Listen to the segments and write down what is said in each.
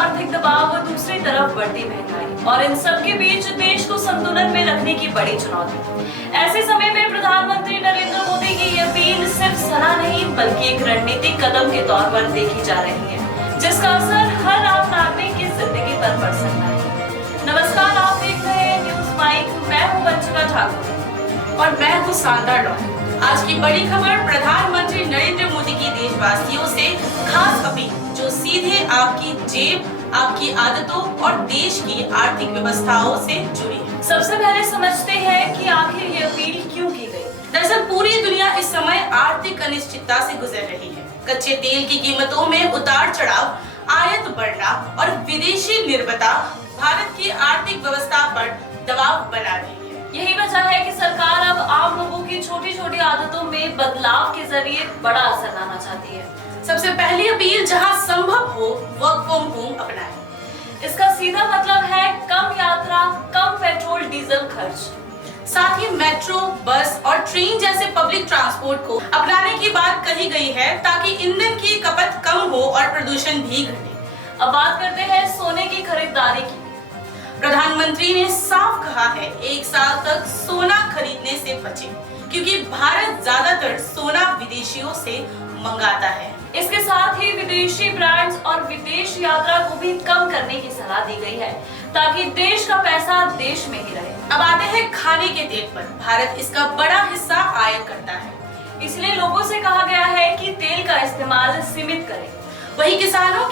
आर्थिक दबाव और दूसरी तरफ बढ़ती महंगाई और इन सब के बीच देश को संतुलन में रखने की बड़ी चुनौती। ऐसे समय में प्रधानमंत्री नरेंद्र मोदी की ये अपील सिर्फ सलाह नहीं बल्कि एक रणनीतिक कदम के तौर पर देखी जा रही है, जिसका असर हर आम नागरिक की जिंदगी पर पड़ सकता है। नमस्कार, आप देख रहे हैं न्यूज माइक। मैं हूँ वंचिका ठाकुर और मैं हूँ शानदार रॉय। आज की बड़ी खबर प्रधानमंत्री नरेंद्र मोदी की देशवासियों से खास अपील जो सीधे आपकी जेब, आपकी आदतों और देश की आर्थिक व्यवस्थाओं से जुड़ी है। सबसे पहले समझते हैं कि आखिर ये अपील क्यों की गई। दरअसल पूरी दुनिया इस समय आर्थिक अनिश्चितता से गुजर रही है। कच्चे तेल की कीमतों में उतार चढ़ाव, आयात बढ़ना और विदेशी निर्भरता भारत की आर्थिक व्यवस्था पर दबाव बना रही है। यही वजह है कि सरकार अब आम लोगों की छोटी छोटी आदतों में बदलाव के जरिए बड़ा असर लाना चाहती है। सबसे पहली अपील, जहां संभव हो वर्क फ्रॉम होम अपनाएं। इसका सीधा मतलब है कम यात्रा, कम पेट्रोल डीजल खर्च। साथ ही मेट्रो, बस और ट्रेन जैसे पब्लिक ट्रांसपोर्ट को अपनाने की बात कही गई है ताकि ईंधन की खपत कम हो और प्रदूषण भी घटे। अब बात करते हैं सोने की खरीदारी की। प्रधानमंत्री ने साफ कहा है, एक साल तक सोना खरीदने से बचें, क्योंकि भारत ज्यादातर सोना विदेशियों से मंगाता है। इसके साथ ही विदेशी ब्रांड्स और विदेश यात्रा को भी कम करने की सलाह दी गई है ताकि देश का पैसा देश में ही रहे। अब आते हैं खाने के तेल पर। भारत इसका बड़ा हिस्सा आयात करता है, इसलिए लोगों से कहा गया है कि तेल का इस्तेमाल सीमित करें। वही किसानों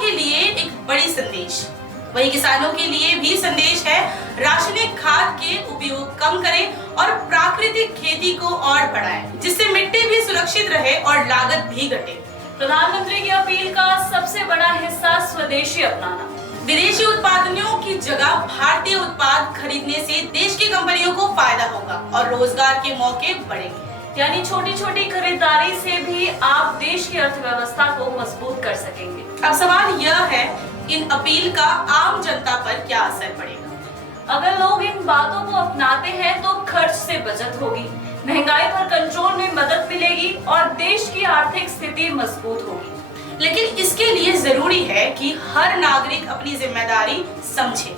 के लिए भी संदेश है, रासायनिक खाद के उपयोग कम करें और प्राकृतिक खेती को और बढ़ाएं, जिससे मिट्टी भी सुरक्षित रहे और लागत भी घटे। प्रधानमंत्री की अपील का सबसे बड़ा हिस्सा स्वदेशी अपनाना। विदेशी उत्पादों की जगह भारतीय उत्पाद खरीदने से देश की कंपनियों को फायदा होगा और रोजगार के मौके बढ़ेंगे। यानी छोटी छोटी खरीदारी से भी आप देश की अर्थव्यवस्था को मजबूत कर सकेंगे। अब सवाल यह है, इन अपील का आम जनता पर क्या असर पड़ेगा? अगर लोग इन बातों को अपनाते हैं तो खर्च से बचत होगी, महंगाई पर कंट्रोल में मदद मिलेगी और देश की आर्थिक स्थिति मजबूत होगी। लेकिन इसके लिए जरूरी है कि हर नागरिक अपनी जिम्मेदारी समझे।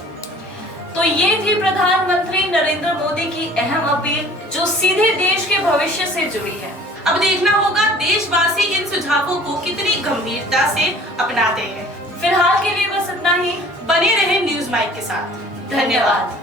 तो ये थी प्रधानमंत्री नरेंद्र मोदी की अहम अपील जो सीधे देश के भविष्य से जुड़ी है। अब देखना होगा देशवासी इन सुझावों को कितनी गंभीरता से अपनाते हैं। फिलहाल के लिए बस इतना ही। बने रहे न्यूज माइक के साथ। धन्यवाद।